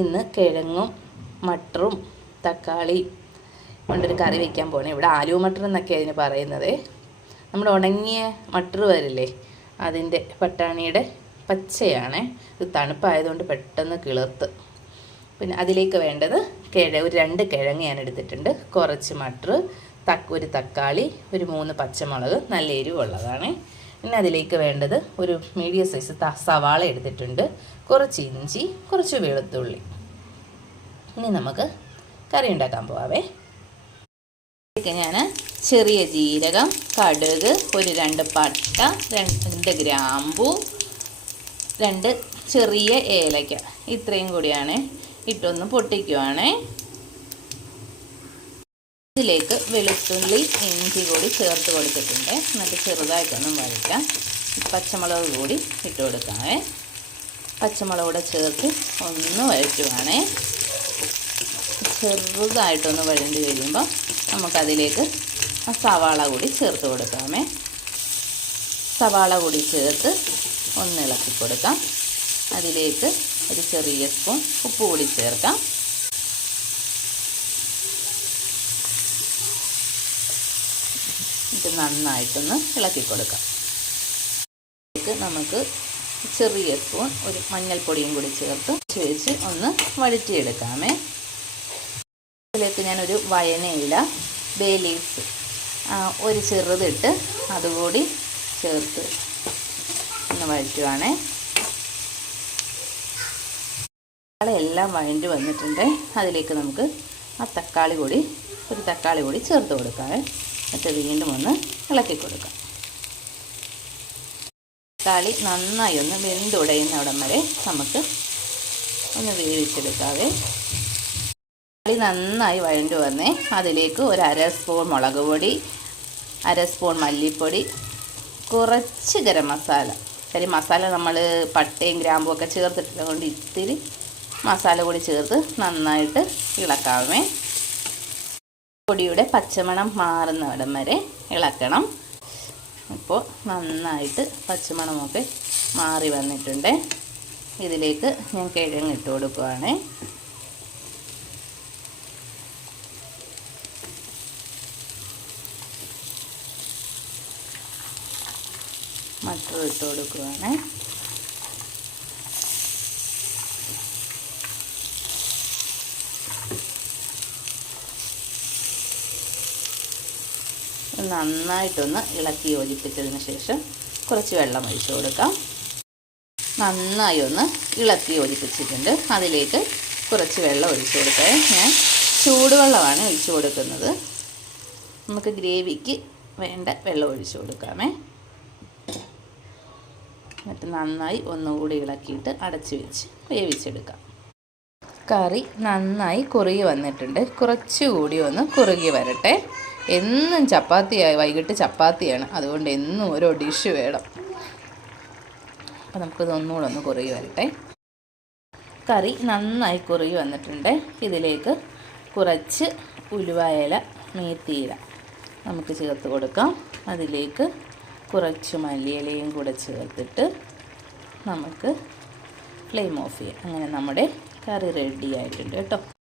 ഇന്ന് കിഴങ്ങും മട്ടറും തക്കാളി കൊണ്ടൊരു കറി വയ്ക്കാൻ പോകണേ. ഇവിടെ ആലു മട്ടർ എന്നൊക്കെ അതിന് പറയുന്നത്. നമ്മൾ ഉണങ്ങിയ മട്ടർ വരില്ലേ, അതിൻ്റെ പട്ടാണിയുടെ പച്ചയാണ്. ഇത് തണുപ്പായതുകൊണ്ട് പെട്ടെന്ന് കിളിർത്ത്. പിന്നെ അതിലേക്ക് വേണ്ടത് ഒരു 2 കിഴങ്ങ് ഞാൻ എടുത്തിട്ടുണ്ട്, കുറച്ച് മട്ടർ, ഒരു തക്കാളി, ഒരു 3 പച്ചമുളക്, നല്ല എരിവുള്ളതാണ്. പിന്നെ അതിലേക്ക് വേണ്ടത് ഒരു മീഡിയം സൈസ് സവാള എടുത്തിട്ടുണ്ട്, കുറച്ച് ഇഞ്ചി, കുറച്ച് വെളുത്തുള്ളി. ഇനി നമുക്ക് കറി ഉണ്ടാക്കാൻ പോവാവേ. ഇതിലേക്ക് ഞാൻ ചെറിയ ജീരകം, കടുക്, ഒരു 2 പട്ട, 2 ഗ്രാമ്പൂ, 2 ചെറിയ ഏലക്ക, ഇത്രയും കൂടിയാണ് ഇട്ടൊന്ന് പൊട്ടിക്കുവാണേ. ഇതിലേക്ക് വെളുത്തുള്ളി ഇഞ്ചി കൂടി ചേർത്ത് കൊടുത്തിട്ടുണ്ട്. എന്നിട്ട് ചെറുതായിട്ടൊന്നും വഴറ്റാം. പച്ചമുളക് കൂടി ഇട്ട് കൊടുക്കാമേ. പച്ചമുളക് കൂടെ ചേർത്ത് ഒന്ന് വഴറ്റുവാണേ. ചെറുതായിട്ടൊന്ന് വഴണ്ടി കഴിയുമ്പോൾ നമുക്കതിലേക്ക് സവാള കൂടി ചേർത്ത് കൊടുക്കാമേ. സവാള കൂടി ചേർത്ത് ഒന്ന് ഇളക്കി കൊടുക്കാം. അതിലേക്ക് ഒരു ചെറിയ സ്പൂൺ ഉപ്പ് കൂടി ചേർക്കാം. ഇത് നന്നായിട്ടൊന്ന് ഇളക്കി കൊടുക്കാം. ഇതിലേക്ക് നമുക്ക് ചെറിയ സ്പൂൺ ഒരു മഞ്ഞൾപ്പൊടിയും കൂടി ചേർത്ത് വെച്ച് ഒന്ന് വഴറ്റിയെടുക്കാമേ. ഇതിലേക്ക് ഞാനൊരു വയനയില, ബേ ലീവ്സ് ഒരു ചെറുതിട്ട് അതുകൂടി ചേർത്ത് ഒന്ന് വഴറ്റുവാണേ. എല്ലാം വഴണ്ടി വന്നിട്ടുണ്ട്. അതിലേക്ക് നമുക്ക് ഒരു തക്കാളി കൂടി ചേർത്ത് കൊടുക്കാം. എന്നിട്ട് വീണ്ടും ഒന്ന് ഇളക്കി കൊടുക്കാം. തക്കാളി നന്നായി ഒന്ന് വെന്തുടയുന്നവിടം വരെ നമുക്ക് ഒന്ന് വേവിച്ചെടുക്കാവേ. തക്കാളി നന്നായി വഴണ്ടു വന്നേ. അതിലേക്ക് ഒരു 1/2 സ്പൂൺ മുളക് പൊടി, 1/2 സ്പൂൺ മല്ലിപ്പൊടി, കുറച്ച് ഗരം മസാല. മസാല നമ്മൾ പട്ടയും ഗ്രാമ്പും ഒക്കെ ചേർത്തിട്ടുള്ളത് കൊണ്ട് ഇത്തിരി മസാല കൂടി ചേർത്ത് നന്നായിട്ട് ഇളക്കാമേ. പൊടിയുടെ പച്ചമണം മാറുന്നിടം വരെ ഇളക്കണം. ഇപ്പോൾ നന്നായിട്ട് പച്ചമണമൊക്കെ മാറി വന്നിട്ടുണ്ട്. ഇതിലേക്ക് ഞാൻ കിഴങ്ങ് ഇട്ട് കൊടുക്കുകയാണ്. മട്ടർ ഇട്ട് കൊടുക്കുകയാണ്. നന്നായിട്ടൊന്ന് ഇളക്കി യോജിപ്പിച്ചതിന് ശേഷം കുറച്ച് വെള്ളം ഒഴിച്ചു കൊടുക്കാം. നന്നായി ഒന്ന് ഇളക്കി യോജിപ്പിച്ചിട്ടുണ്ട്. അതിലേക്ക് കുറച്ച് വെള്ളം ഒഴിച്ചു കൊടുക്കാം. ഞാൻ ചൂടുവെള്ളമാണ് ഒഴിച്ചു കൊടുക്കുന്നത്. നമുക്ക് ഗ്രേവിക്ക് വേണ്ട വെള്ളം ഒഴിച്ചു കൊടുക്കാമേ. എന്നിട്ട് നന്നായി ഒന്നുകൂടി ഇളക്കിയിട്ട് അടച്ച് വെച്ച് വേവിച്ചെടുക്കാം. കറി നന്നായി കുറുകി വന്നിട്ടുണ്ട്. കുറച്ചുകൂടി ഒന്ന് കുറുകി വരട്ടെ. എന്നും ചപ്പാത്തിയായി, വൈകിട്ട് ചപ്പാത്തിയാണ്, അതുകൊണ്ട് എന്നും ഓരോ ഡിഷ് വേണം. അപ്പോൾ നമുക്കിത് ഒന്നുകൂടെ ഒന്ന് കുറുകി വരട്ടെ. കറി നന്നായി കുറുകി വന്നിട്ടുണ്ട്. ഇതിലേക്ക് കുറച്ച് ഉലുവയില, മേത്തിയില നമുക്ക് ചേർത്ത് കൊടുക്കാം. അതിലേക്ക് കുറച്ച് മല്ലിയിലയും കൂടെ ചേർത്തിട്ട് നമുക്ക് ഫ്ലെയിം ഓഫ് ചെയ്യാം. അങ്ങനെ നമ്മുടെ കറി റെഡി ആയിട്ടുണ്ട് കേട്ടോ.